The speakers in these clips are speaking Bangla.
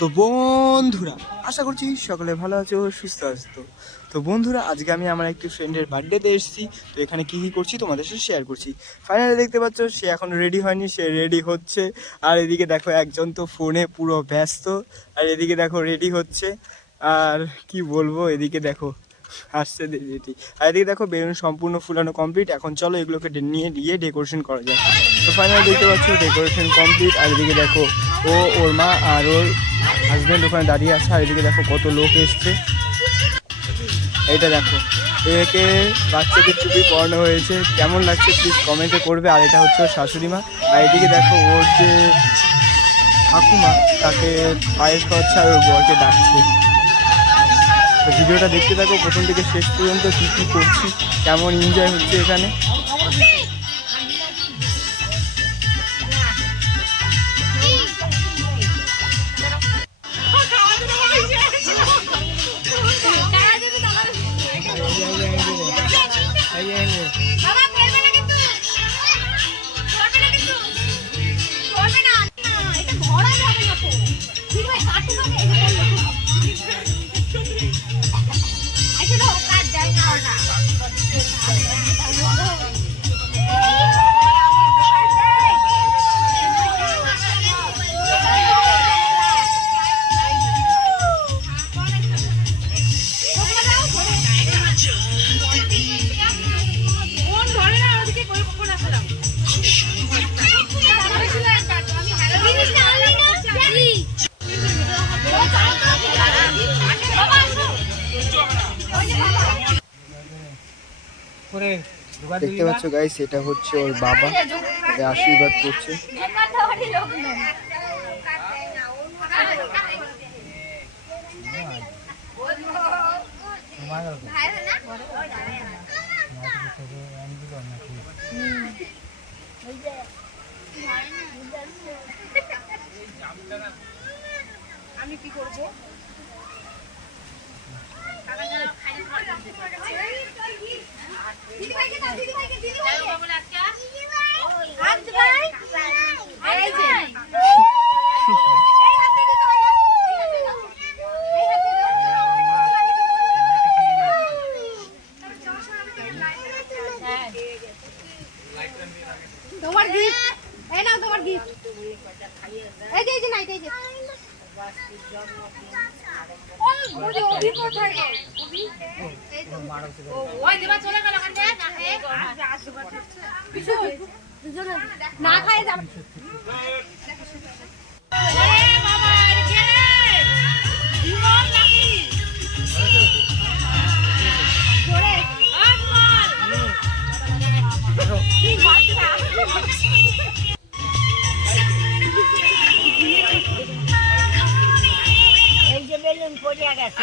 তো বন্ধুরা, আশা করছি সকলে ভালো আছো, সুস্থ আছো। তো। বন্ধুরা, আজকে আমি আমার একটি ফ্রেন্ডের বার্থডেতে এসেছি। তো এখানে কি কি করছি তোমাদের সাথে শেয়ার করছি। ফাইনালি দেখতে পাচ্ছ, সে এখন রেডি হয়নি, সে রেডি হচ্ছে। আর এদিকে দেখো, একজন তো ফোনে পুরো ব্যস্ত। আর এদিকে দেখো রেডি হচ্ছে। আর কি বলব, এদিকে দেখো, আসছে রেডি আর এদিকে দেখো, বেলুন সম্পূর্ণ ফুলানো কমপ্লিট এখন চলো এগুলোকে নিয়ে গিয়ে ডেকোরেশন করা যায় তো ফাইনালি দেখতে পাচ্ছ ডেকোরেশন কমপ্লিট আর এদিকে দেখো, ও ওর মা আর ওর হাজব্যান্ড ওখানে দাঁড়িয়ে আছে, আর এদিকে দেখো কত লোক এসছে। এইটা দেখো, একে বাচ্চাদের টুপি পরানো হয়েছে। কেমন লাগছে প্লিজ কমেন্টে করবে, আর এটা হচ্ছে ওর শাশুড়ি মা আর এদিকে দেখো ওর যে ঠাকুমা, তাকে পায়েস খাওয়াচ্ছে আর ওর বরকে ডাকছে। ভিডিওটা দেখতে থাকো, প্রথম থেকে শেষ পর্যন্ত কী কী করছি, কেমন এনজয় হচ্ছে এখানে। দেখতে পাচ্ছ গাইস এটা হচ্ছে ওর বাবা। আশীর্বাদ করছে। আমি কি করব? তোমার গিফট এই নাও তোমার গিফট এই যে এই যে নাইট এই যে ওই যে অভি কোথায় গো? অভি? এই তো। ওই না না যাবে? এই যে বেলুন পড়িয়া গেছে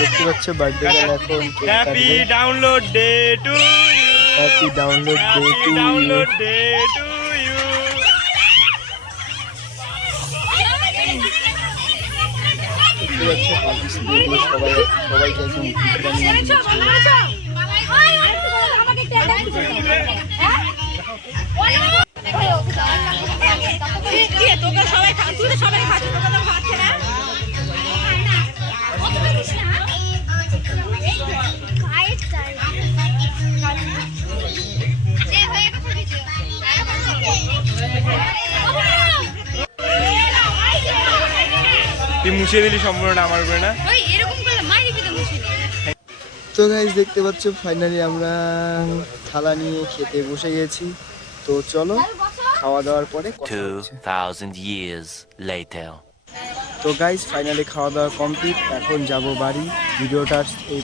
দেখতে পাচ্ছ বার্থডে গার্ল এখন happy download day to you happy download day to download day to you সবাই সবাইকে একদম তুই মুছে দিলি সম্পূর্ণটা আমার উপরে না? তো গাইজ দেখতে পাচ্ছ ফাইনালি আমরা থালা নিয়ে খেতে বসে গেছি। তো চলো খাওয়া দাওয়ার পরে কথা হচ্ছে। 2,000 years later. তো গাইস ফাইনালি খাওয়া দাওয়া কমপ্লিট এখন যাব বাড়ি। ভিডিওটা এই